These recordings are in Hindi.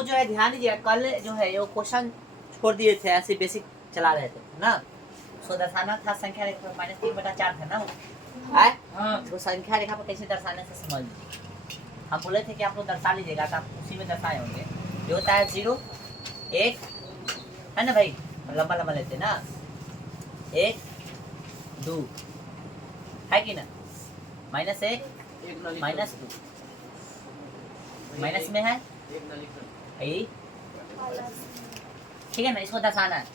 अब जो है ध्यान दीजिए, कल जो है वो क्वेश्चन छोड़ दिए थे, ऐसे बेसिक चला रहे थे ना। सो दर्शाना था संख्या रेखा पर -3/4 था ना वो आए। तो संख्या रेखा पर कैसे दर्शाने से समझ लीजिए। हम बोले थे कि आप लोग दर्शा लीजिएगा, तो आप उसी में दर्शाए होंगे। ये होता है 0 1 है ना भाई, लंबा लंबा लेते ना, 1 2 है कि ना, -1 -2 माइनस में है ठीक है ना। इसको दर्शाना है।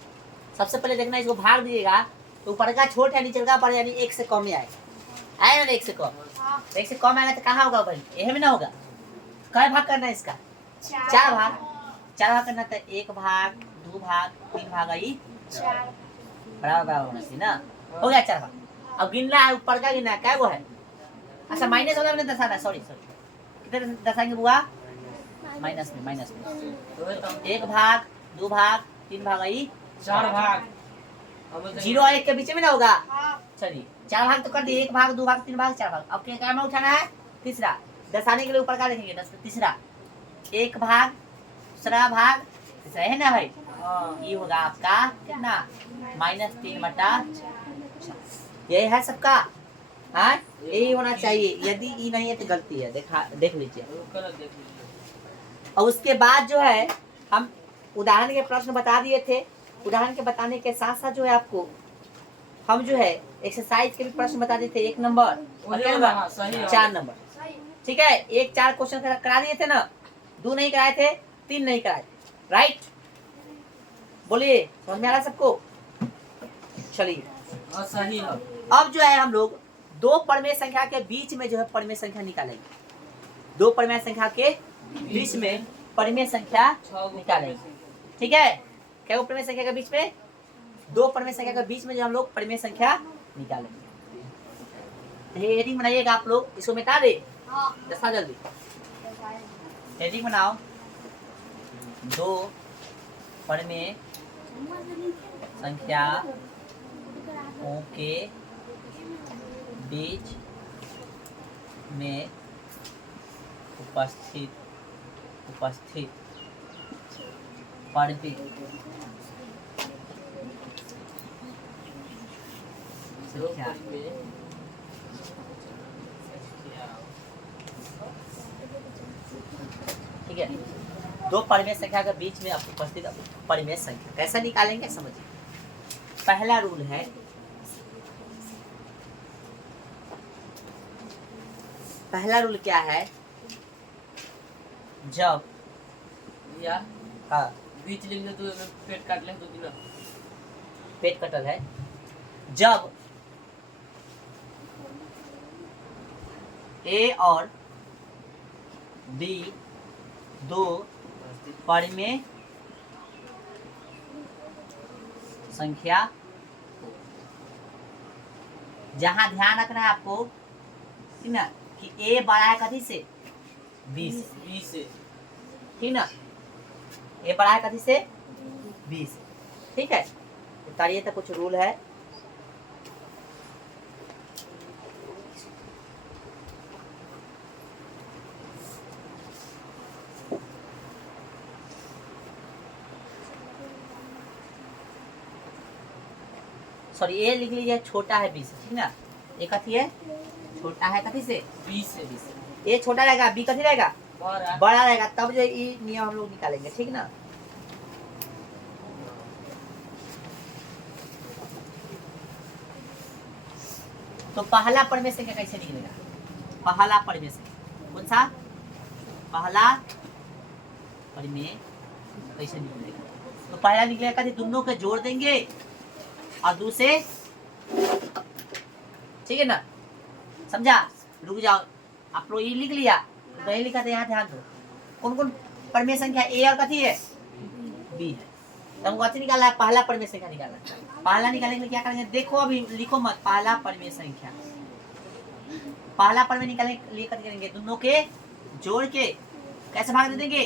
सबसे पहले देखना, इसको भाग दीजिएगा तो ऊपर का छोट है, नीचे का बड़ा, यानी 1 से कम ही आएगा। आएगा ना 1 से कम, 1 से कम आएगा तो कहाँ होगा भाई, यह में ना होगा। क्या भाग करना है इसका, 4 भाग। 4 भाग करना था, 1 भाग 2 भाग 3 भाग आई 4 बराबर होना चाहिए ना। हो गया 4 भाग। अब गिनना है, ऊपर का गिनना है, क्या वो है। अच्छा माइनस वाला में दर्शाना, सॉरी कितने दर्शाएंगे बुआ, माइनस में 1 भाग 2 भाग 3 भाग आई 4 भाग। 0 और 1 के बीच में ना होगा। चलिए 4 भाग तो कर दिए, 1 भाग 2 भाग 3 भाग 4 भाग। अब क्या में उठाना है, तीसरा दर्शाने के लिए ऊपर का लिखेंगे 10 तीसरा 1 भाग दूसरा भाग तीसरा है ना भाई। ये होगा आपका कितना, -3/4। यही है सबका, हाँ यही होना चाहिए। यदि ये नहीं है तो गलती है, देख लीजिए। और उसके बाद जो है हम उदाहरण के प्रश्न बता दिए थे। उदाहरण के बताने के साथ साथ जो है आपको हम जो है एक्सरसाइज के भी प्रश्न बता दिए थे, 1 नंबर और क्या नंबर, 4 नंबर। ठीक है, 1-4 क्वेश्चन करा दिए थे ना, 2 नहीं कराए थे, 3 नहीं कराए थे, राइट। बोलिए समझ में आ रहा सबको। चलिए सही है। अब जो है हम लोग 2 परमेय संख्या के बीच में जो है परमेय संख्या निकालेंगे। 2 परमेय संख्या के बीच में परमेय संख्या निकालेंगे। ठीक है, क्या वो परमेय संख्या के बीच में, 2 परमेय संख्या के बीच में जो हम लोग परमेय संख्या निकालेंगे। हेडिंग बनाइएगा आप लोग, इसको मिटा दे, दसा जल्दी हेडिंग बनाओ। 2 परमेय संख्या के बीच में उपस्थित परमेय संख्या ठीक है। 2 परमेय संख्या के बीच में उपस्थित परमेय संख्या कैसे निकालेंगे समझिए। पहला रूल है, पहला रूल क्या है, जब या हाँ बीच लिख ले तो पेट काट ले तो दिना पेट कटल है, जब ए और बी 2 परमेय संख्या, जहां ध्यान रखना है आपको ठीक ना, कि ए बड़ा है कथी से, 20 से, ठीक ना, ए बड़ा है कथी से, 20। ठीक है, उतारिए तो कुछ रूल है। सॉरी ए लिख लीजिए, छोटा है 20 ठीक ना, ए कथी है, छोटा है कथी से, 20 से। ए छोटा रहेगा, बी कथी रहेगा, बड़ा रहेगा, तब जो ये नियम हम लोग निकालेंगे ठीक ना। तो पहला परमेय संख्या कैसे निकलेगा, पहला परमेय संख्या कौन सा, पहला परमेय कैसे निकलेगा, तो पहला निकलेगा कथी, दोनों के जोड़ देंगे और दूसरे, ठीक है ना, समझा। रुक जाओ, आप लोग ये लिख लिया, नहीं लिखा था यहाँ ध्यान दो। कौन कौन परमेय संख्या ए और कथी है, बी है, तो हमको कथी निकालना है, पहला परमेय संख्या निकालना है। पहला निकालने के लिए क्या करेंगे, देखो अभी लिखो मत, पहला परमेय संख्या, पहला परमेय निकालने के लिए कथी करेंगे, दोनों के जोड़ के कैसे भाग दे देंगे,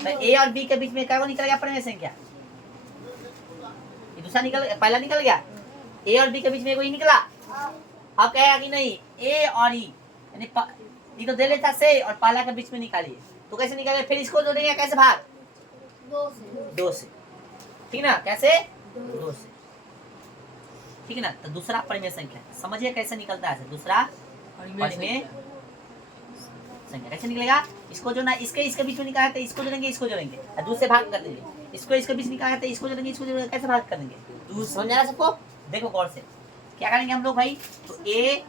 तो ए और बी के बीच में क्या निकल गया परमेय संख्या, दूसरा निकल, पहला निकल गया, ए और बी के बीच में कोई निकला। अब कहेगा कि नहीं, ए और ई यानी ये तो दे लेता से और पहला के बीच में निकालिए, तो कैसे निकालेंगे? फिर इसको जोड़ेंगे कैसे भाग? 2 से। ठीक ना? कैसे? 2 से। ठीक है ना? तो दूसरा परिमेय संख्या समझिए कैसे निकलता है। दूसरा परिमेय संख्या कैसे निकलेगा? इसको जो ना इसके बीच में निकाला तो इसको जोड़ेंगे, इसको जोड़ेंगे और 2 से भाग कर देंगे। इसको इसके बीच निकाला तो इसको जोड़ेंगे, इसको जोड़ेंगे, कैसे भाग कर देंगे? 2 समझ आ रहा है सबको? देखो गौर से क्या करेंगे हम लोग भाई, तो a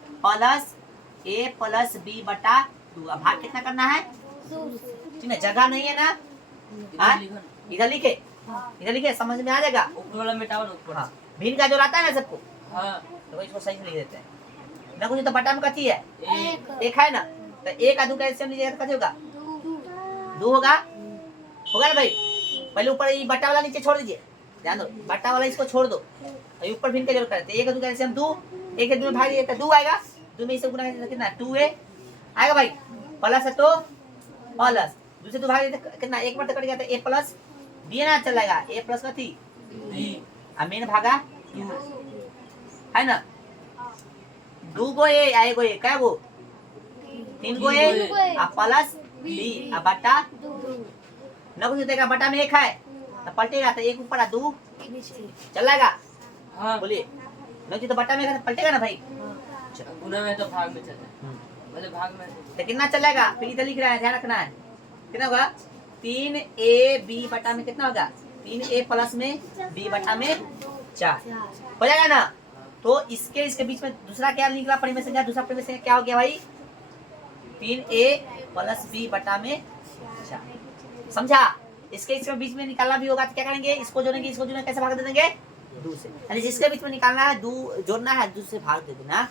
प्लस b बटा 2। अब भाग कितना करना है? ठीक है, जगह नहीं है ना, इधर लिखे, इधर लिखे, समझ में आ जाएगा। ऊपर वाला मिटाओ ना, ऊपर। हाँ, भिन्न का जोड़ आता है ना सबको, हाँ तो इसको सही से लिख देते हैं ना। कुछ तो बटा में कथी है? एक है ना, तो एक आ 2 का एलसीएम लीजिएगा तो कथी होगा? 2 होगा ना भाई। पहले ऊपर ये बटा वाला नीचे छोड़ दीजिए, ध्यान दो, बटा वाला इसको छोड़ दो, ऊपर भिन्न का जोड़ करते। 1 2 का एलसीएम 2, 1 2 में भाग दिए तो 2 आएगा, 2 में इसे गुना करके कितना? 2a आएगा भाई। प्लस है तो प्लस, दूसरे 2 भाग दिए तो कितना? 1 बार तो कट गया तो a प्लस b ना चल जाएगा, a प्लस कथी? b। अब मेन भागा 2 है ना, 2 गो a आए गो a, क्या गो? 3 गो a आ प्लस b आ बटा न कुछ देगा, बटा में 1 है तो पलटेगा तो 1 ऊपर आ 2 चल जाएगा। हाँ बोलिए न तो बटा में तो पलटेगा ना भाई। गुना में तो भाग में चलता है, मतलब भाग में तो कितना चल जाएगा? फिर इधर लिख रहा है, ध्यान रखना है। कितना होगा? 3ab बटा में कितना होगा? 3a प्लस में b बटा में 4 हो जाएगा ना। तो इसके बीच में दूसरा क्या निकला परिमेय संख्या? दूसरा परिमेय संख्या क्या हो गया भाई? 3a प्लस b बटा में 4। समझा? इसके बीच में निकालना भी होगा तो क्या करेंगे? इसको जोड़ेंगे, इसको जोड़ेंगे, कैसे भाग दे देंगे? 2 से। यानी जिसके बीच में निकालना है 2 जोड़ना है, 2 से भाग दे देना।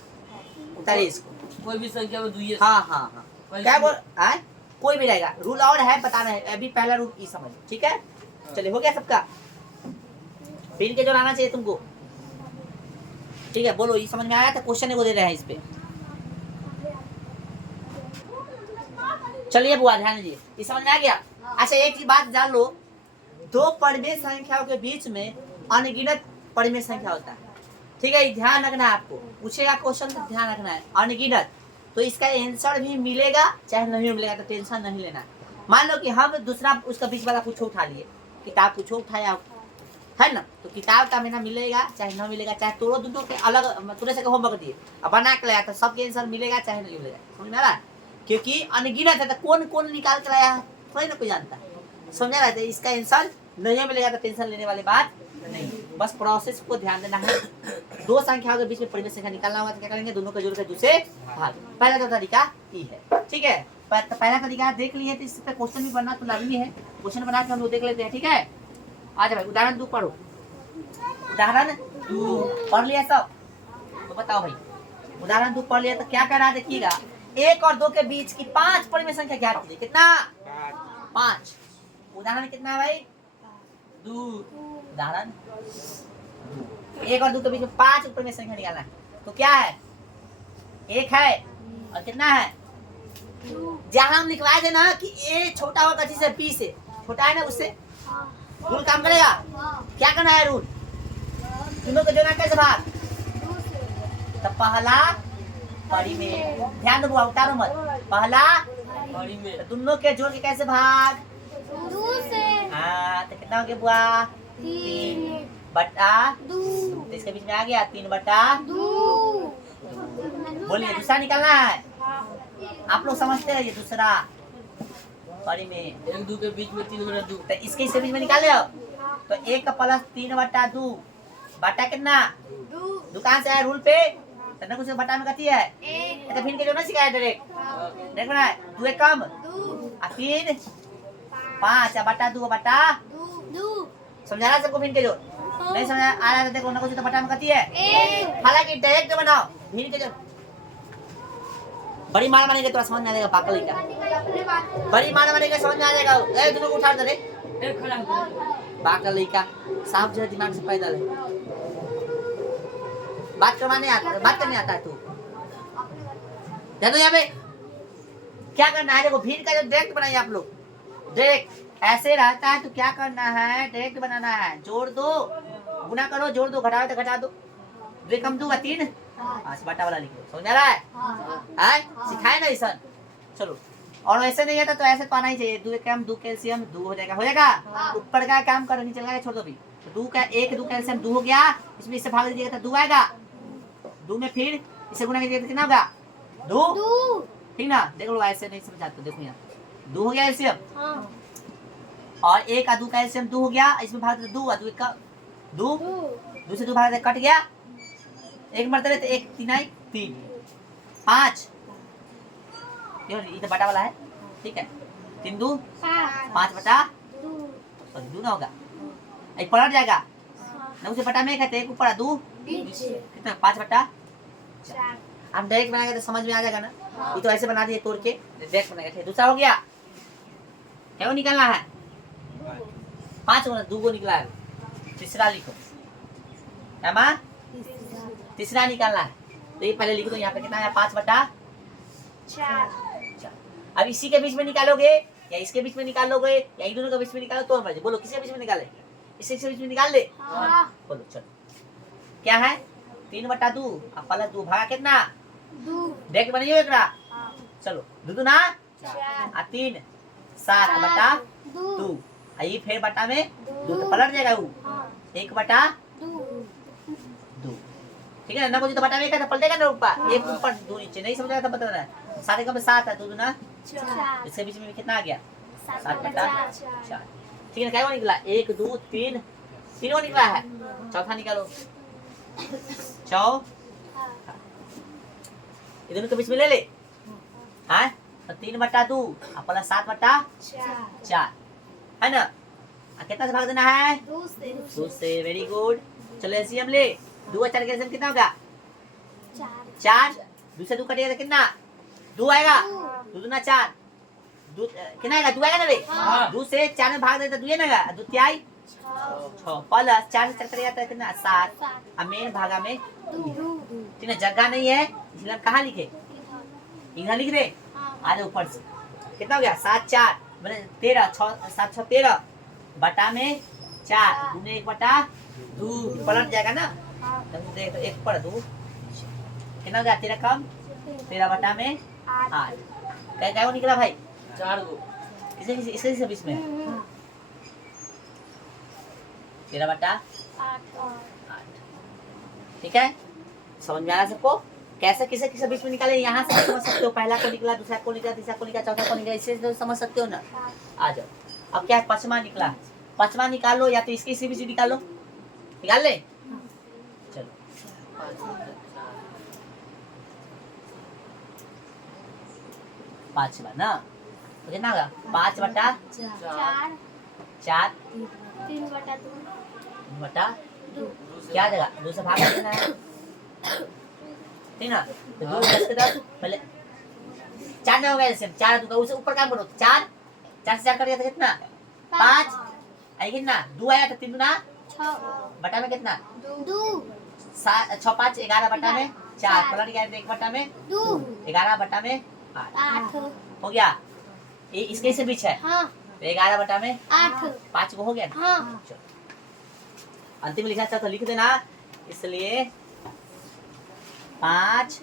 उतारिए इसको, कोई भी संख्या में 2 हाँ हाँ हाँ, क्या बोल है? कोई भी रहेगा, रूल और है बताना है, अभी पहला रूल ई समझ, ठीक है? चलिए हो गया सबका, पिन के जो लाना चाहिए तुमको, ठीक है? बोलो ये समझ में आया? तो क्वेश्चन को दे रहे हैं इस पे। चलिए बुआ ध्यान दीजिए, ये समझ में आ गया? अच्छा एक ही बात जान लो, 2 परिमेय संख्याओं के बीच में अनगिनत परिमेय संख्या होता है, ठीक है? ध्यान रखना है, आपको पूछेगा क्वेश्चन तो ध्यान रखना है, अनगिनत। तो इसका आंसर भी मिलेगा चाहे नहीं मिलेगा, तो टेंशन नहीं लेना। मान लो कि हम दूसरा उसका बीच वाला कुछ उठा लिए, किताब कुछ उठाया है ना, तो किताब का महीना मिलेगा चाहे ना मिलेगा, चाहे तोड़ो दोनों के अलग तुरंत से होमवर्क दिए अब बना के लाया तो सबके आंसर मिलेगा चाहे नहीं मिलेगा। समझ में आ रहा है? क्योंकि अनगिनत है तो कौन कौन निकाल के लाया है कोई ना कोई जानता है। समझ आ रहा है? इसका आंसर नहीं मिलेगा तो टेंशन लेने वाली बात नहीं, बस प्रोसेस को ध्यान देना है। 2 संख्याओं के बीच में परिमेय संख्या निकालना होगा तो क्या करेंगे? दोनों को जोड़ कर 2 से भाग। पहला तो तरीका ये है, ठीक है? पहला तरीका देख लिए तो इस पे क्वेश्चन भी बनना तो लाजमी है, क्वेश्चन बना के हम लोग देख लेते हैं, ठीक है? आ जाओ भाई, उदाहरण 2 पढ़ो। उदाहरण 2 पढ़ लिया सब? तो बताओ भाई, उदाहरण 2 पढ़ लिया तो क्या कह रहा है? देखिएगा, 1 और 2 के बीच की 5 परिमेय संख्या ज्ञात कीजिए। कितना? 5। उदाहरण कितना है भाई? 2। उदाहरण 1 और 2 के बीच में 5 परिमेय संख्या निकालना है, तो क्या है? 1 है और कितना है? जहां हम लिखवाए थे ना कि a छोटा होगा जिससे b से छोटा है ना, उससे रूल काम करेगा। क्या करना है रूल? दोनों को जोड़ना कैसे भाग? तो पहला परिमेय, ध्यान दो उतारो मत, पहला परिमेय तो दोनों के जोड़ के कैसे भाग? 2 से। हाँ, तो कितना हो गया बुआ? 3 बटा 2। तो इसके बीच में आ गया 3 बटा 2। बोलिए दूसरा निकालना है, आप लोग समझते रहिए। दूसरा परिमेय 1 2 के बीच में 3 बटा 2, तो इसके बीच में निकाल लो, तो 1 प्लस 3 बटा 2 बटा कितना? 2। दुकान से आया रूल पे तो ना कुछ बटा में कथी है? तो फिर के जो ना सिखाया डायरेक्ट डायरेक्ट बना 2 एक कम 3 5 बटा 2 बटा 2। समझा रहा सबको? फिर के जो नहीं समझ आ रहा है देखो ना कुछ तो बटा में कथी है? हालांकि डायरेक्ट बनाओ, फिर के जो बड़ी मार मारेंगे तो समझ में आ जाएगा। पागल का बड़ी मार मारेंगे समझ में आ जाएगा। ए दोनों को उठा दे रे, एक खड़ा पागल का साफ जो दिमाग से पैदल है, बात करवाने आता है, बात करने आता है तू। देखो यहाँ पे क्या करना है, देखो भीड़ का जो डायरेक्ट बनाइए आप लोग, डायरेक्ट ऐसे रहता है तो क्या करना है? डायरेक्ट बनाना है, जोड़ दो गुना करो, जोड़ दो घटाओ तो घटा दो, 2 कम 2 3 बटा वाला लिखो। समझ आ रहा है? सिखाए ना ईसन? चलो और ऐसे नहीं है तो ऐसे तो आना ही चाहिए। 2 कम 2 कैल्शियम 2 हो जाएगा, हो जाएगा। ऊपर का काम करो, नीचे लगा के छोड़ दो भी। तो 2 का 1 2 कैल्शियम 2 हो गया, इसमें इससे भाग दीजिएगा तो 2 आएगा। 2 में फिर इसे गुना कीजिएगा तो कितना होगा 2, दो ठीक ना। देखो लोग ऐसे नहीं समझाते, देखो यहाँ 2 हो गया कैल्शियम, हाँ और 1 का 2 कैल्शियम 2 हो गया, इसमें भाग दो 2 2 का 2 दो 2 से 2 भाग कट गया, एक मरतबे तो 1 3 आई 3 5, ये तो बटा वाला है, ठीक है। 3 2 5 बटा दो 2 ना होगा, एक पलट जाएगा ना, उसे बटा में कहते हैं, एक ऊपर 2 नीचे कितना 5 बटा। 4 आप डायरेक्ट बनाएंगे तो समझ में आ जाएगा ना। ये तो ऐसे बना दिए तोड़ के, डायरेक्ट बनाएंगे। ठीक, दूसरा हो गया, क्या वो निकालना है 5 को 2 को निकला है। तीसरा लिखो है माँ, तीसरा निकालना है तो ये पहले लिख दो यहाँ पे, कितना है 5 बटा 4 अब इसी के बीच में निकालोगे या इसके बीच में निकालोगे या इन दोनों के बीच में निकालो तो मर्जी, बोलो किसी के बीच में निकाले, इसी के बीच में निकाल दे, हाँ बोलो चलो क्या है 3 बटा 2 अब प्लस 2 भागा कितना दो डायरेक्ट बनाइए एकरा, हाँ चलो 2 2 ना 4 आ 3 7 बटा दो 2 आई फिर बटा में 2 तो पलट जाएगा वो हाँ 1 बटा दो 2, ठीक है ना। मुझे तो बटा में का पलटेगा ना ऊपर, एक ऊपर 2 नीचे, नहीं समझ रहा था बता रहा है। 7 का 7 है 2 2 ना 4 इसके बीच में कितना आ गया 7 बटा 4, ठीक है। क्या वो निकला 1 2 3 तीनों निकला है, चौथा निकालो चौ, ये दोनों के बीच में ले ले, हाँ तो 3 बटा 2 और प्लस 7 बटा 4 है ना। कितना से भाग देना है 2 से, वेरी गुड। चलो एलसीएम ले, 2 और 4 का एलसीएम कितना होगा 4, 2 से 2 कटेगा तो कितना 2 आएगा, 2 2 ना 4, 2 कितना आएगा 2 आएगा ना रे, हाँ। 2 से 4 में भाग दे तो 2 ना आएगा, 2 तिहाई 6 प्लस 4 से 4 कटेगा तो कितना 7, अब मेन भागा में ठीक है, जगह नहीं है इसलिए हम कहाँ लिखे इधर लिख दे, आधे ऊपर से कितना हो गया 7 4 मैंने 13 6 7 6 13 बटा में 4 2 में 1 बटा 2 पलट जाएगा ना, तब देख तो 1 पर 2 कितना हो गया 13 कम 13 बटा में 8, क्या क्या वो निकला भाई 4 2 इसे बीच में 13 बटा 8, ठीक है। समझ में आ रहा सबको कैसे किसे किसे बीच में निकाले, यहाँ से समझ सकते हो, पहला को निकला दूसरा को निकला तीसरा को निकला चौथा को निकला, इससे तो समझ सकते हो ना। आ जाओ अब क्या है पांचवा निकला, पांचवा निकालो या तो इसके बीच निकालो, निकाल ले चलो पांचवा ना तो कितना होगा 5 बटा 4 3 बटा 2 बटा क्या जगह 2 से भाग देना है, ठीक ना। तो 2 10 के 10 पहले 4 में हो गया जैसे 4 2 उसे ऊपर काम करो 4 4 से 4 कर दिया था कितना 5 आई कितना 2 आया था 3 2 ना 6 बटा में कितना 2 6 5 11 बटा में 4 पलट गया 1 बटा में 2 11 बटा में 8 8 हो गया, ये इसके से बीच है हाँ तो 11 बटा में 8 5 को हो गया ना। हाँ चलो अंतिम लिखना चाहता तो लिख देना, इसलिए 5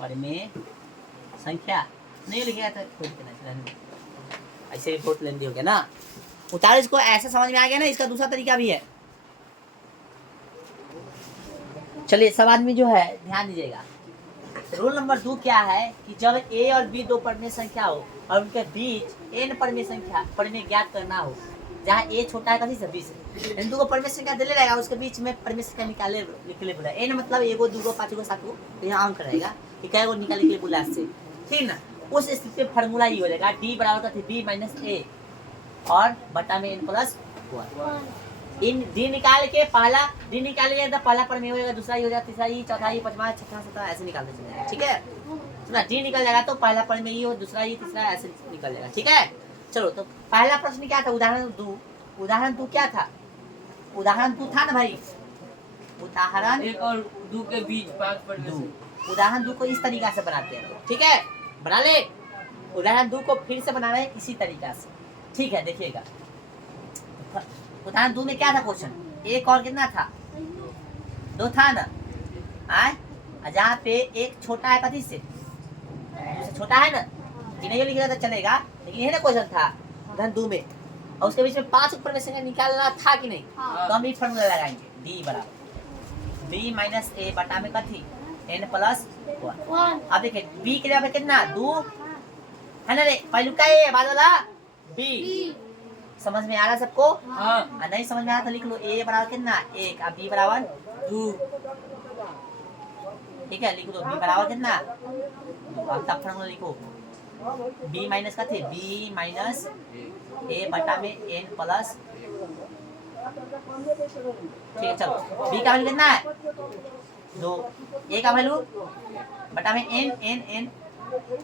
और में संख्या नहीं लिखेगा तो कोई दिक्कत नहीं, ऐसे भी बहुत लेंदी हो गया ना। उतारो इसको, ऐसे समझ में आ गया ना। इसका दूसरा तरीका भी है, चलिए सब आदमी जो है ध्यान दीजिएगा। रूल नंबर 2 क्या है कि जब a और b 2 परिमेय संख्या हो और उनके बीच n परिमेय संख्या परिमेय ज्ञात करना हो, जहाँ a छोटा है कभी से 20 इन 2 को परिमेय संख्या दे रहेगा, उसके बीच में परिमेय संख्या निकाले निकले बोला n मतलब 1 2 5 7 तो यहाँ अंक रहेगा कि क्या वो निकालने के लिए बोला से, ठीक ना। उस स्थिति में फार्मूला ये हो जाएगा d बराबर होता है b माइनस a और बटा में n प्लस 1। इन d निकाल के पहला d निकालिएगा तो पहला परिमेय हो जाएगा, दूसरा ही हो जाएगा, तीसरा ही, चौथा ही, पांचवा छठा सातवां ऐसे निकालते चलेगा, ठीक है। सुना d निकल जाएगा तो पहला परिमेय ही हो, दूसरा ही, तीसरा ऐसे निकल जाएगा, ठीक है। चलो तो पहला प्रश्न क्या था, उदाहरण 2 क्या था, उदाहरण 2 था ना भाई, उदाहरण 1 और 2 के बीच 5 पर 2, उदाहरण 2 को इस तरीका से बनाते हैं, ठीक है। बना ले उदाहरण 2 को फिर से बनाना है इसी तरीका से, ठीक है। देखिएगा उदाहरण 2 में क्या था क्वेश्चन, 1 और कितना था 2 था ना, आए जहाँ पे एक छोटा है कथी से से छोटा है ना, ये नहीं लिखेगा तो चलेगा, लेकिन ये ना क्वेश्चन था धन 2 में और उसके बीच में 5 ऊपर में से निकालना था कि नहीं, तो हम ये फॉर्मूला लगाएंगे d बराबर b माइनस a बटा में कथी n प्लस 1। अब देखिए b के जगह पे कितना 2 है ना रे, पहलू का a बाद वाला b। समझ में आ रहा सबको? हाँ नहीं समझ में आ रहा तो लिख लो a बराबर कितना 1 और b बराबर 2। ठीक है, लिख दो b बराबर कितना, अब तब फॉर्मूला लिखो b माइनस का थे b माइनस a बटा में n प्लस। ठीक है चलो, b का वैल्यू कितना है 2, a का वैल्यू बटा में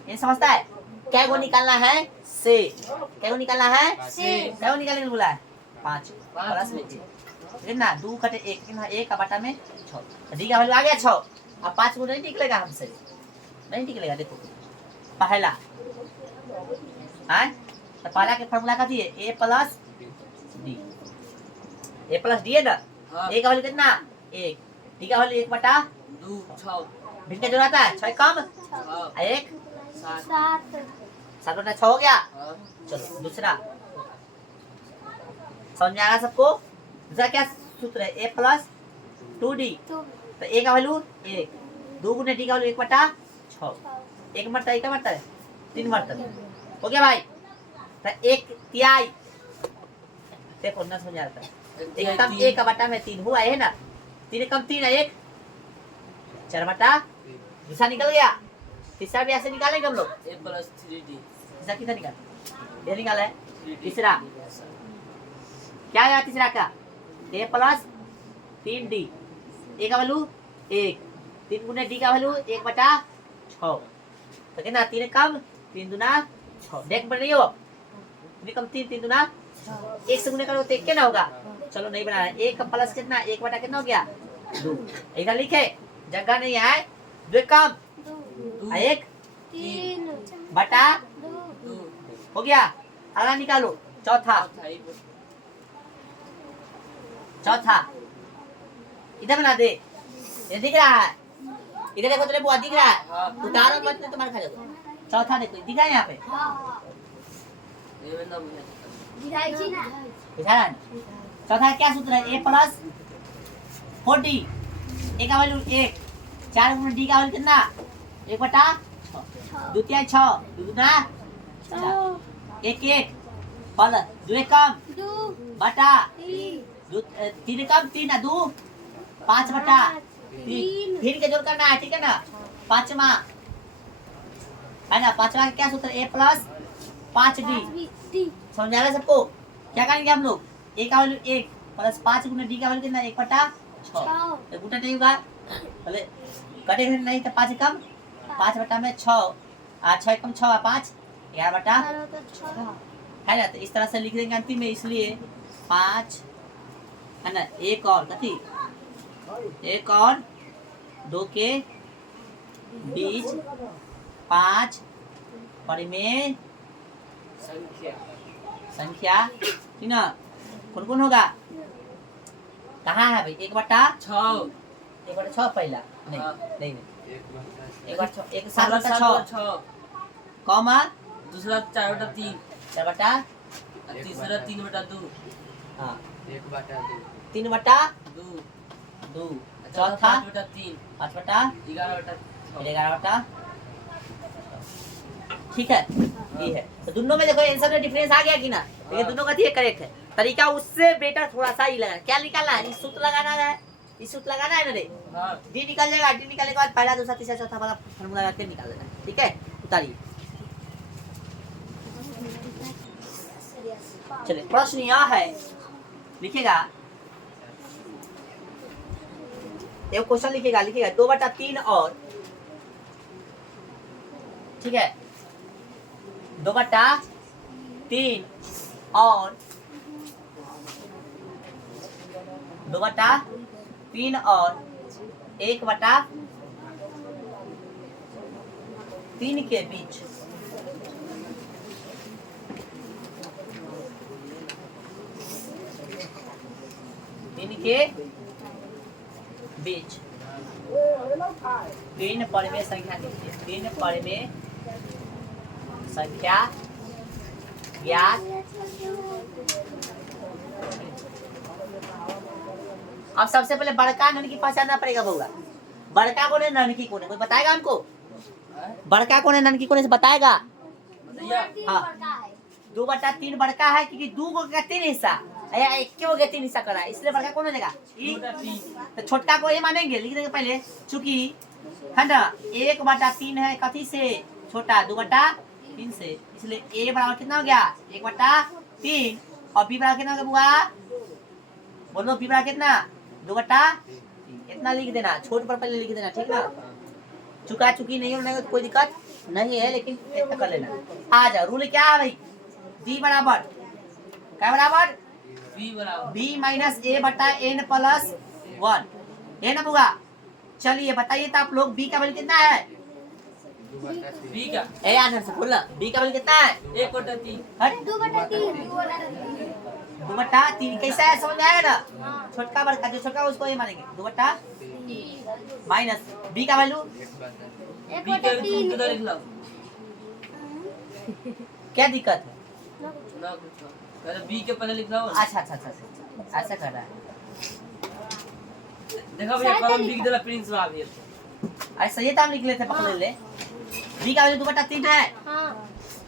n समझता है? क्या को निकालना है से, क्या को निकालना है से। क्या को निकालने को बोला है 5 प्लस में 1 कितना 2 कटे 1 कितना 1 का बटा में 6, d का वैल्यू आ गया 6। अब 5 को नहीं निकलेगा हमसे, नहीं निकलेगा। देखो पहला है तो पहला के फॉर्मूला का थी a प्लस d है ना, हाँ। a का वैल्यू कितना 1, d का वैल्यू 1 बटा 2 6 भिन्न का जो रहता है 6 कम हाँ 1 7 7 बटा 6 हो गया। हाँ चलो दूसरा समझ में आ रहा सबको? दूसरा क्या सूत्र है a प्लस 2d, तो तो a का वैल्यू 1, 2 गुने d का वैल्यू 1 बटा 6, 1 मरता है 1 मरता है 3 मरता है, हो गया भाई। तो 1 तिहाई देखो ना समझ आता है, एक कम 1 का बटा में 3 हुआ है ना, 3 कम 3 है 1 4 बटा, दूसरा निकल गया, तीसरा भी ऐसे निकालेंगे हम लोग। a प्लस 3d तीसरा कितना निकाला, ये निकाला है तीसरा, क्या आया तीसरा का a प्लस 3d, a का वैल्यू 1, 3 गुने d का वैल्यू 1 बटा 6, तो कितना 3 कम 3 दूना 6, देख बन रही हो 3 कम 3 3 दूना 1 से गुने करो तो 1 क्या ना होगा, चलो नहीं बना रहा है। 1 का प्लस कितना 1 बटा कितना हो गया 2, इधर लिखे जगह नहीं है, 2 कम 1 3 बटा 2 हो गया। अगला निकालो चौथा, चौथा इधर बना दे, ये दिख रहा है इधर देखो, तेरे बुआ दिख रहा है, उतारो मत नहीं तुम्हारे खा जाओगे। चौथा देखो दिख रहा है यहाँ पे, ये बंदा मुझे दिखाई जी ना दिख रहा है। चौथा क्या सूत्र है a प्लस 4d, a का वैल्यू 1, 4 गुना d का वैल्यू कितना 1 बटा 6, द्वितीय 6 दूना 1 1 प्लस 2 कम 2 बटा 3 3 कम 3 है 2 5 बटा 3, फिर के जोड़ करना है, ठीक है ना। पांचवा है ना, पांचवा का क्या सूत्र a प्लस 5d, समझ आ रहा है सबको? क्या करेंगे हम लोग, a का वैल्यू 1 प्लस 5 गुना d का वैल्यू कितना 1 बटा 6, तो गुना नहीं होगा पहले कटेगा नहीं, तो 5 कम 5 बटा में 6 और 6 कम 6 5 11 बटा है ना। तो इस तरह से लिख देंगे अंतिम में, इसलिए 5 है ना, 1 और कथी 1 और 2 के बीच 5 परिमेय संख्या ठीक ना, कौन कौन होगा, कहाँ है भाई 1 बटा 6 पहला नहीं हाँ। नहीं नहीं 1 बटा 6 7 बटा 6 कॉमा दूसरा 4 बटा 3 4 बटा तीसरा 3 बटा 2 हाँ 1 बटा 3 बटा 2 2, चौथा चौथा 5 बटा 3 5 बटा 11 बटा 11 बटा, ठीक है ये है। तो दोनों में देखो आंसर में डिफरेंस आ गया कि ना, लेकिन दोनों का ये करेक्ट है। तरीका उससे बेटर थोड़ा सा ही लगा, क्या निकालना है, इस सूत्र लगाना है, इस सूत्र लगाना है ना रे, हाँ डी निकल जाएगा, डी निकालने के बाद पहला दूसरा तीसरा चौथा वाला फार्मूला लगा के निकाल देना है, ठीक है। उतारिए चलिए, प्रश्न यह है, लिखेगा एक क्वेश्चन लिखेगा 2 बटा 3 और ठीक है 2 बटा 3 और 2 बटा 3 और 1 बटा 3 के बीच तीन परिमेय संख्या के लिए 3 परिमेय संख्या ज्ञात। अब सबसे पहले बड़का ननकी पहचानना पड़ेगा बउआ। बड़का कौन है ननकी कौन है, कोई बताएगा हमको? बड़का कौन है ननकी कौन है से बताएगा? हाँ 2/3 बड़का है, क्योंकि 2 का 3 हिस्सा या 1 के 3 हिस्सा करा है, इसलिए बड़का कौन हो जाएगा? तो छोटका को ये मानेंगे, लिख देंगे पहले, चूंकि है ना 1/3 है कथी से? छोटा 2/3 से, इसलिए a बराबर कितना हो गया? 1/3 और b बराबर कितना हो गया बुआ? बोलो b बराबर कितना? 2/3। इतना लिख देना, छोट पर पहले लिख देना, ठीक ना? चुका चुकी नहीं होने तो कोई दिक्कत नहीं है, लेकिन इतना कर लेना। आ जाओ, रूल क्या है भाई? b बराबर क्या बराबर? b माइनस a/n+1 है ना बुआ? चलिए बताइए तो आप लोग b का वैल्यू कितना है? बी का ए आनंद से बोल, b का वैल्यू कितना है? 1/3 2/3 कैसा है समझ में आएगा ना? छोटका बड़का, जो छोटका उसको ये मानेंगे 2/3 माइनस b का वैल्यू बी के कितना लिख लो क्या दिक्कत है? ना कुछ पहले बी के पहले लिख लो। अच्छा ऐसा कर रहा है। देखो भैया कलम लिख देला प्रिंस बा अभी। अरे सही तो हम लिख लेते पकड़ ले। b का वैल्यू 2/3 है,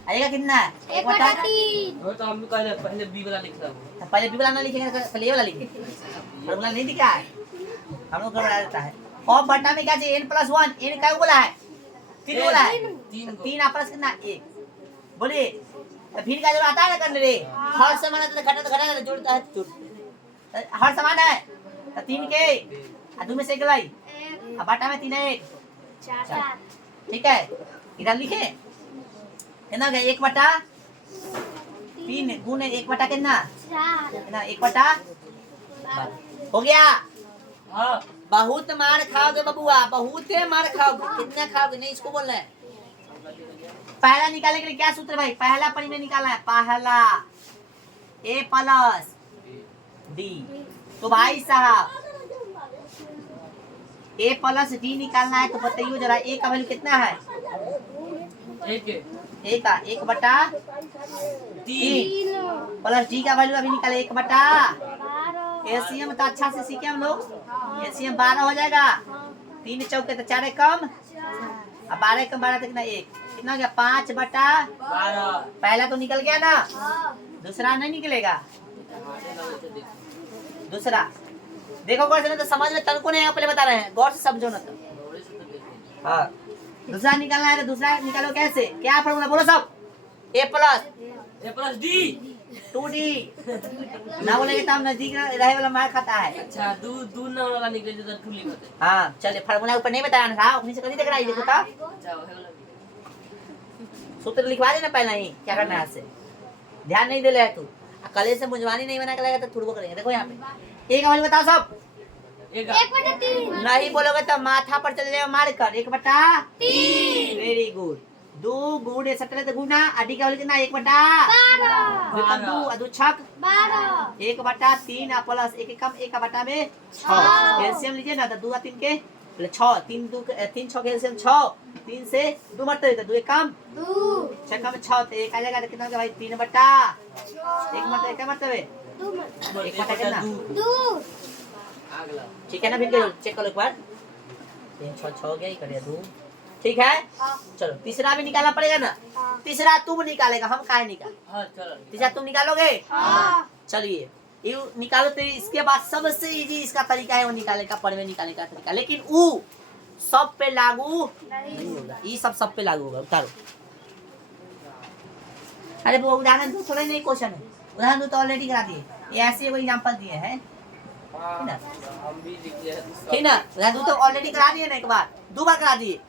आएगा कितना है? 1/3। वो तो हम भी कहले पहले बी वाला लिख लो। तो पहले b वाला ना लिखेंगे, पहले ये वाला लिखेंगे। फॉर्मूला नहीं दिखा है, हम लोग गड़बड़ा देता है। और बटा में क्या चाहिए? n+1, n क्या बोला है? 3 बोला है। 3 प्लस कितना? 1 बोलिए। तो फिर का जो आता है ना करने रे, हर समान है तो घटा जोड़ता है, जोड़ हर समान है तो 3 के और 2 में से 1 लाई, अब बटा में 3 है 1 4, ठीक है? इधर लिखे कितना हो गया? 1/3 गुने 1 कितना? 1/12 हो गया। हां बहुत मार खाओगे बबुआ, बहुत मार खाओगे। कितना खाओगे नहीं इसको बोलना है। पहला निकालने के लिए क्या सूत्र भाई? पहला परी में निकालना है, पहला a+d। तो भाई साहब a+d निकालना है, तो बताइए जरा a का वैल्यू कितना है? 1 का 1/3 प्लस d का वैल्यू अभी निकाले 1/12। एलसीएम तो अच्छा से सीखे हम लोग। एलसीएम 12 हो जाएगा, 3 चौके तो 4 कम, अब 12 कम 12 कितना? 1 कितना हो गया? 5/12। पहला तो निकल गया ना, दूसरा नहीं निकलेगा। दूसरा देखो गौर से, तो समझ में तनको नहीं, पहले बता रहे हैं, गौर से समझो ना। तो हाँ दूसरा निकालना है, तो दूसरा निकालो कैसे? क्या फॉर्मूला बोलो सब? a+d 2d ना बोलेगे तो हम नजदीक रहे वाला मार खाता है। अच्छा दू ना वाला निकले तो 2 लिखते। हाँ चलिए, फॉर्मूला ऊपर नहीं बताया था, अपनी से कभी देख रहा है, देखो तो अच्छा हो गया। सूत्र लिखवा देना पहले ही, क्या करना है आपसे, ध्यान नहीं दे रहा है तू। कल से मुंजवानी नहीं बना के लगेगा तो थोड़ा करेंगे। देखो यहाँ पे एक वाली बताओ सब। 1/3 नहीं बोलोगे तो माथा पर चल जाएगा मार कर। 1/3 वेरी गुड। 2 गुणे 17 तो गुना आदि का कितना? 1/12 2 अदु 6 12 1/3 प्लस 1 कम 1 में 6। एलसीएम लीजिए ना, तो 2 और 3 के 6, 3 6 के एलसीएम 6, 3 से 2 मरते तो 2 कम 2 6 कम 6 तो 1 आ जाएगा। तो कितना हो गया भाई? 3/1 मरते क्या मरते हुए 1 कितना? 2 अगला ठीक है ना? फिर चेक करो एक बार। 3 6 6 हो गया, ये करिए 2, ठीक है। चलो तीसरा भी निकालना पड़ेगा ना। तीसरा तुम निकालेगा, हम काहे निकाल? हां चलो तीसरा तुम निकालोगे। हाँ चलिए ये निकालो। तो इसके बाद सबसे इजी इसका तरीका है वो निकालने का, पढ़ में निकालने का तरीका, लेकिन वो सब पे लागू नहीं होगा। ये सब पे लागू होगा। उतारो। अरे वो उदाहरण तो थोड़ा नहीं क्वेश्चन है, उदाहरण तो ऑलरेडी करा दिए, ये ऐसे कोई एग्जांपल दिए हैं, हम भी लिख लिया ठीक ना? उदाहरण तो ऑलरेडी करा दिए ना, एक बार 2 बार करा दिए,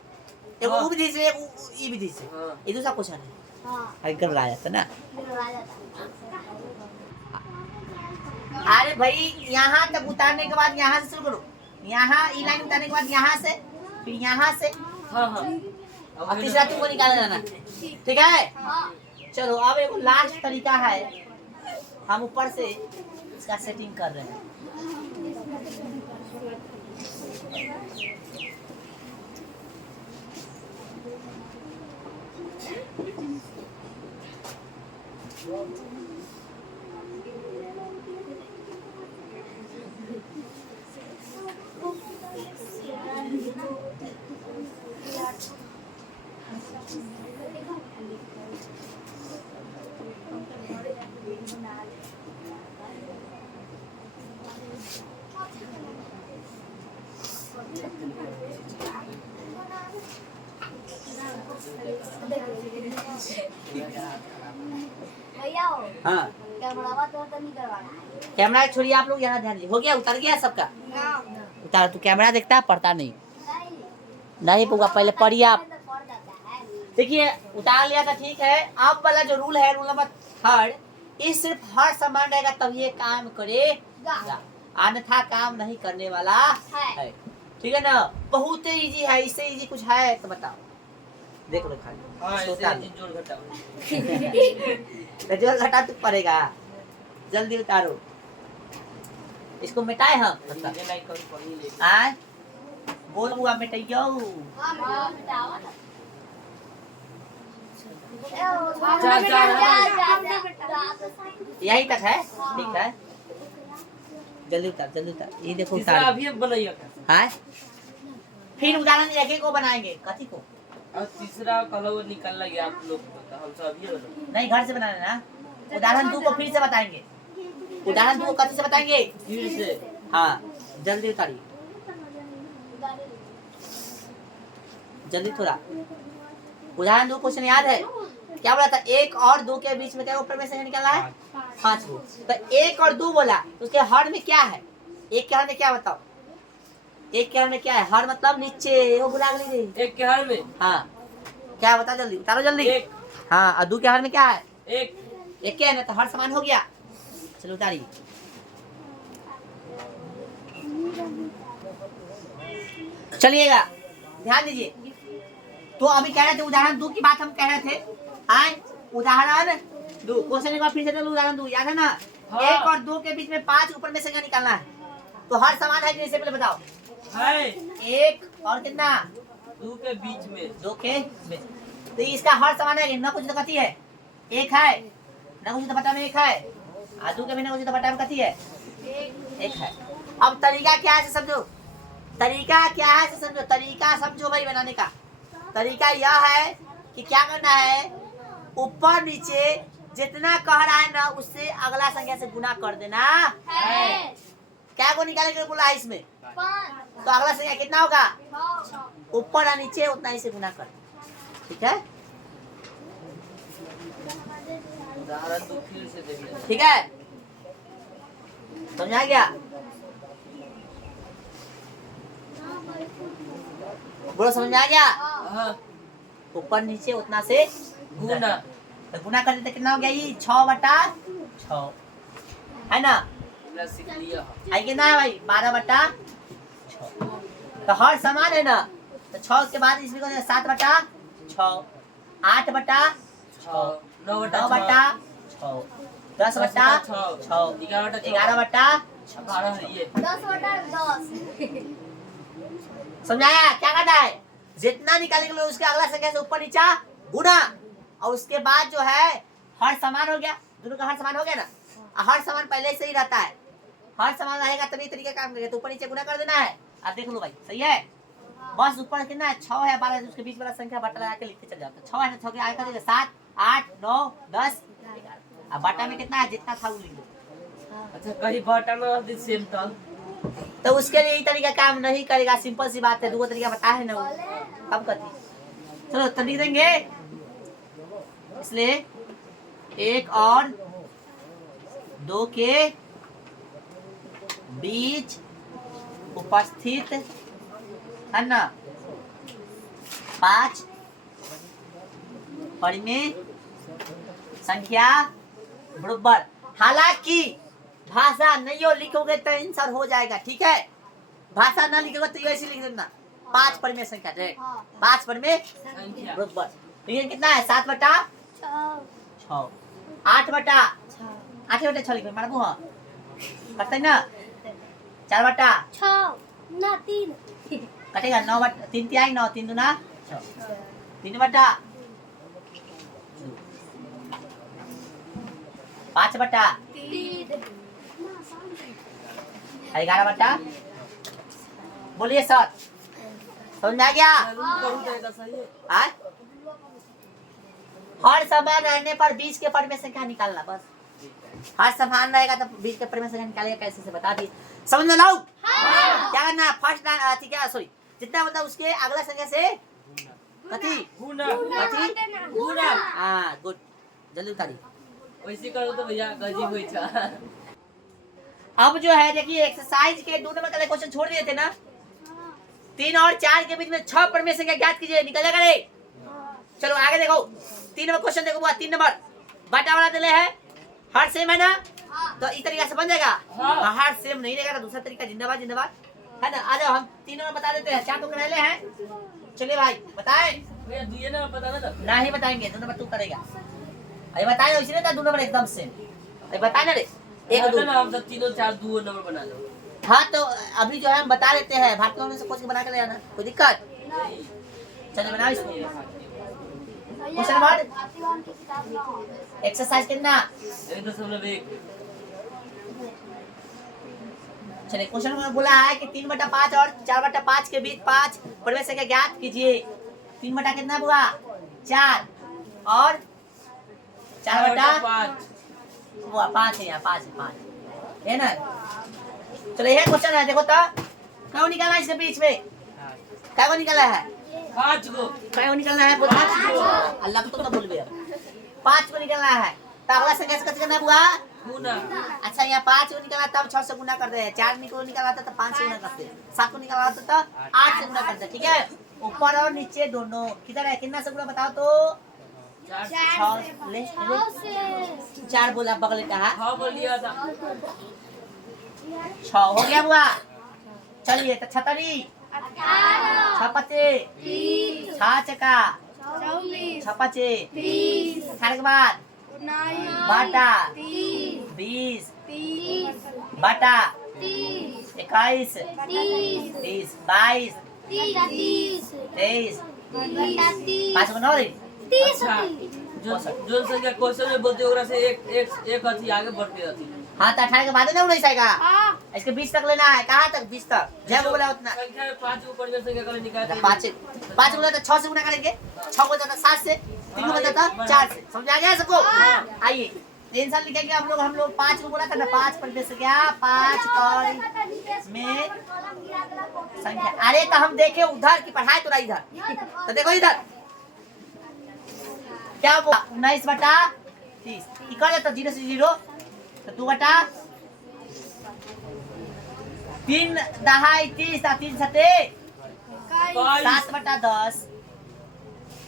एक वो विधि से एक ई विधि से। ये दूसरा क्वेश्चन है, हाँ अगर आ जाता ना। आ जाता। अरे भाई यहाँ तक उतारने के बाद यहाँ से शुरू करो, यहाँ ई लाइन उतारने के बाद यहाँ से, फिर यहाँ से, हां हां और तीसरा तुमको निकाल देना, ठीक है? हाँ चलो अब एक लास्ट तरीका है, हम ऊपर से इसका सेटिंग कर रहे हैं। भैया हो हाँ कैमरा तो नहीं करवाना है कैमरा छोड़िए आप लोग, यहाँ ध्यान दीजिए। हो गया, उतर गया सबका? ना उतार, तू कैमरा देखता है, पढ़ता नहीं। नहीं नहीं पढ़ा, पहले पढ़िए आप। तो पड़ जाता है देखिए उतार लिया था, ठीक है। अब वाला जो रूल है, रूल नंबर 3, ये सिर्फ हर समान रहेगा तब ये काम करेगा, अन्यथा काम नहीं करने वाला है। ठीक है ना? बहुत इजी है, इससे इजी कुछ है तो बताओ। देख लो खाली हाँ सोता ऐसे जोड़ घटाओ। तो जो घटा तू पड़ेगा, जल्दी उतारो इसको। मिटाए हम मुझे नहीं कभी पढ़ी ले। आए बोल बुआ मिटाइयो। हां मिटाओ ना यही तक है, ठीक है। जल्दी उतार, जल्दी उतार। ये देखो तीसरा उतार। अभी बनाइए क्या? हाँ फिर उदाहरण एक एक को बनाएंगे। कथी को? और तीसरा कलर निकल लगे आप लोग को, हम सब अभी बनाओ। नहीं, घर से बनाना ना। उदाहरण 2 को फिर से बताएंगे। उदाहरण 2 को कथी से बताएंगे? फिर से हाँ जल्दी उतारिए, जल्दी थोड़ा। उदाहरण 2 क्वेश्चन याद है? क्या बोला था? 1 और 2 के बीच में क्या ऊपर में से निकलना है? 5 को। तो 1 और 2 बोला, उसके हर में क्या है? 1 के हर में क्या बताओ? 1 के हर में क्या है? हर मतलब नीचे, वो बुला ली। एक के हर में हाँ क्या बता, जल्दी उतारो जल्दी। एक। हाँ और 2 के हर में क्या है? एक। एक क्या है ना, तो हर समान हो गया। चलो उतारिए। चलिएगा ध्यान दीजिए। तो अभी कह रहे थे उदाहरण 2 की बात हम कह रहे थे। आए उदाहरण 2 क्वेश्चन एक बार फिर से चलो। उदाहरण 2 याद है ना? हाँ। 1 और 2 के बीच में 5 ऊपर में से क्या निकालना है? तो हर समान है कि नहीं, पहले बताओ। है 1 और कितना? 2 के बीच में 2 के बीच। तो इसका हर समान है कि ना? कुछ तो कथी है? 1 है ना, कुछ तो बटा में 1 है। और 2 के बिना कुछ तो बटा में कथी है? 1 है। अब तरीका क्या है समझो। तरीका क्या है समझो। तरीका समझो भाई बनाने का। तरीका यह है कि क्या करना है, ऊपर नीचे जितना कह रहा है ना उससे अगला संख्या से गुना कर देना है क्या को निकालने के लिए बोला है इसमें? 5 तो अगला संख्या कितना होगा? 6 ऊपर और नीचे उतना ही से गुना कर। ठीक है, उदाहरण 2 फिर से देख लेते हैं। ठीक है, समझा गया? बोलो समझ आ गया? हाँ ऊपर नीचे उतना से गुना। तो गुना कर देते कितना हो गया? ये 6/6 है ना? पूरा सीख लिया। आई कितना है भाई? 12/6। तो हर समान है ना, तो 6 के बाद इसमें 7/6, 8/6, 9/6, 10/6, 11/6। 12 है ये। 10/10 समझाया? क्या करना है? जितना निकालने के लिए उसके अगला संख्या से ऊपर नीचा गुना, और उसके बाद जो है हर समान हो गया। दोनों का हर समान हो गया ना? हर समान पहले से ही रहता है। हर समान रहेगा तभी तरीके काम करेगा। तो ऊपर नीचे गुना कर देना है। आप देख लो भाई, सही है? बस ऊपर कितना है? 6 है, 12 है, उसके बीच वाला संख्या बटा लगा के लिखते चल जाता है। 6 है ना, 6 के आगे कर 7, 8, 9, 10, 11। अब बटा में कितना है? जितना था वो लिख दो। अच्छा कहीं बटन सेम था तो उसके लिए ये तरीका काम नहीं करेगा। सिंपल सी बात है। 2 तरीका बताया है ना वो। अब कथी? चलो तब लिख देंगे। इसलिए 1 और 2 के बीच उपस्थित है ना 5 परिमेय संख्या बराबर। हालांकि भाषा नहीं हो लिखोगे तो आंसर हो जाएगा। ठीक है, भाषा ना लिखोगे तो ऐसे लिख देना 5 परिमेय संख्या। 5 परिमेय संख्या। बराबर। तो ये कितना है? 7/6, 8/6 लिखो मारबू। हाँ करते ना? 4/6 ना 3 कटेगा। 9/3 तिहाई 9, 3 दूना 6, 3/2। 5 बटा 11 बटा, बोलिए सर, समझ में आ गया? करूँ तो ऐसा सही है। हाँ? हर समान रहने पर बीच के पद में संख्या निकालना बस। हर समान रहेगा तो बीच के पद में संख्या निकालेगा कैसे से बता दिए। समझ में लाओ? क्या करना? फर्स्ट ठीक है, सॉरी, जितना मतलब उसके अगला संख्या से कथी गुना कथी गुना हाँ गुड, जल्दी उतारी। वैसे करो तो भैया गजी हुई था। अब जो है देखिए एक्सरसाइज के 2 नंबर का क्वेश्चन छोड़ दिए थे ना, 3 और 4 के बीच में 6 पद में संख्या ज्ञात कीजिए, निकलेगा नहीं? चलो आगे देखो 3 नंबर क्वेश्चन देखो बुआ, 3 नंबर बटा वाला दिले है, हर सेम है ना, तो इस तरीके से बन जाएगा। हाँ। हर सेम नहीं रहेगा तो दूसरा तरीका, जिंदाबाद जिंदाबाद, है ना। आ जाओ हम 3 नंबर बता देते हैं, 4 तो कराले हैं। चलिए भाई बताए, भैया दुए ना पता ना था। नहीं बताएंगे, 2 नंबर तू करेगा। अरे बताए इसलिए था 2 नंबर एकदम से, अरे बताए ना रे 1 2। ना हम सब तीनों चार दो नंबर बना लो। हाँ तो अभी जो है हम बता देते हैं, भारतीयों में से कुछ बना के ले आना, कोई दिक्कत? चलिए बनाओ इसको। क्वेश्चन नंबर एक्सरसाइज कितना? 1.1। चलिए क्वेश्चन में बोला है कि 3 बटा 5 और 4 बटा 5 के बीच 5 प्रवेश संख्या ज्ञात कीजिए। 3 बटा कितना हुआ? 4 और 4 बटा 5। हुआ 5 है, यहाँ 5 है ना। चलो यह क्वेश्चन है, देखो तो क्या निकाला है इसके बीच में, क्या को निकाला है? 5 को क्या को निकालना है? अल्लाह को तो बोल भी 5 को निकालना है, तो अगला संख्या से कितना हुआ? गुना। अच्छा यहाँ 5 को निकाला तब 6 से गुना कर दे, 4 को निकाला था तो 5 से गुना करते, 7 को निकाला था तो 8 से गुना करते, ठीक है। ऊपर और नीचे दोनों किधर है, कितना से गुना बताओ तो? 6 ले 4 बोला बगल का है, हाँ बोलिया था। 6 हो गया हुआ। चलिए तो 6 छपचे 6 चका 6 5 के बाद बटा 20 बटा 21 30 22 23 5 को 9 अच्छा जो संख्या क्वेश्चन में बोलते ओकरा से एक अथी आगे बढ़ती रहती। हाँ तो 18 के बाद ना 19 आएगा, इसके 20 तक लेना है। कहाँ तक? 20 तक, जय बोला उतना। संख्या में 5 ऊपर में संख्या करें निकाल 5 बोला तो 6 से गुना करेंगे, 6 बोला था 7 से, 3 को बोला था 4 से, समझ आ गया सबको? आइए टेंशन लिखेंगे हम लोग 5 को बोला था ना, 5 पर से क्या 5 और में संख्या। अरे तो हम देखे उधर की पढ़ाई तो इधर, तो देखो इधर क्या हुआ 19 बटा 30 कर देता 0 से 0, तो 2 बटा 3 दहाई 30 और 3 सते 7 बटा 10,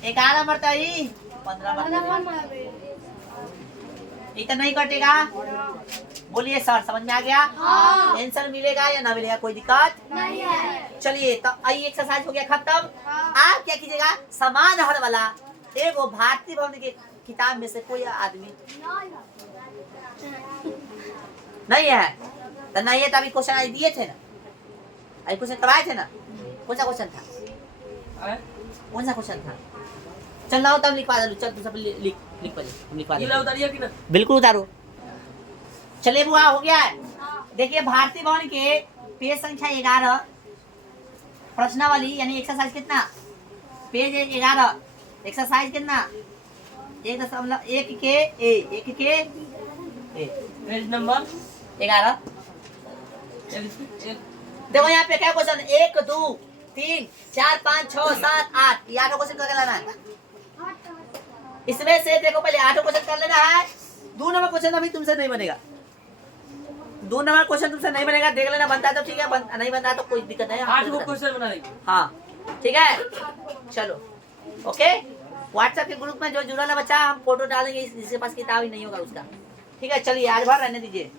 11 मरता ही 15 मरता, ये तो नहीं कटेगा। बोलिए सर समझ में आ गया? आंसर मिलेगा या ना मिलेगा, कोई दिक्कत नहीं है। चलिए तो आई एक्सरसाइज हो गया खत्म। आप क्या कीजिएगा, समान हर वाला एगो भारतीय भवन के किताब में से कोई आदमी नहीं है तो नहीं है, तो अभी क्वेश्चन आज दिए थे ना, अभी क्वेश्चन कराए थे ना, कौन सा क्वेश्चन था? कौन सा क्वेश्चन था? चल लाओ तब लिखवा दो, चल तू सब लिख पहले, हम लिखवा ये देंगे। उतारिए कि ना? बिल्कुल उतारो। चलिए बुआ हो गया है। देखिए भारतीय भवन के पेज संख्या 11 प्रश्नावली यानी एक्सरसाइज कितना? पेज 11 एक्सरसाइज कितना? 1.1 के ए पेज नंबर 11। देखो यहाँ पे क्या क्वेश्चन 1 2 3 4 5 6 7 8 ये 8 क्वेश्चन करके लाना है। इसमें से देखो पहले 8 क्वेश्चन कर लेना है। 2 नंबर क्वेश्चन अभी तुमसे नहीं बनेगा, 2 नंबर क्वेश्चन तुमसे नहीं बनेगा, देख लेना बनता है तो ठीक है, नहीं बनता है तो कोई दिक्कत नहीं है। 8 को क्वेश्चन बनाएंगे। हाँ ठीक है चलो ओके। व्हाट्सएप के ग्रुप में जो जुड़ा है बच्चा हम फोटो डालेंगे, जिसके पास किताब ही नहीं होगा उसका, ठीक है। चलिए आज भर रहने दीजिए।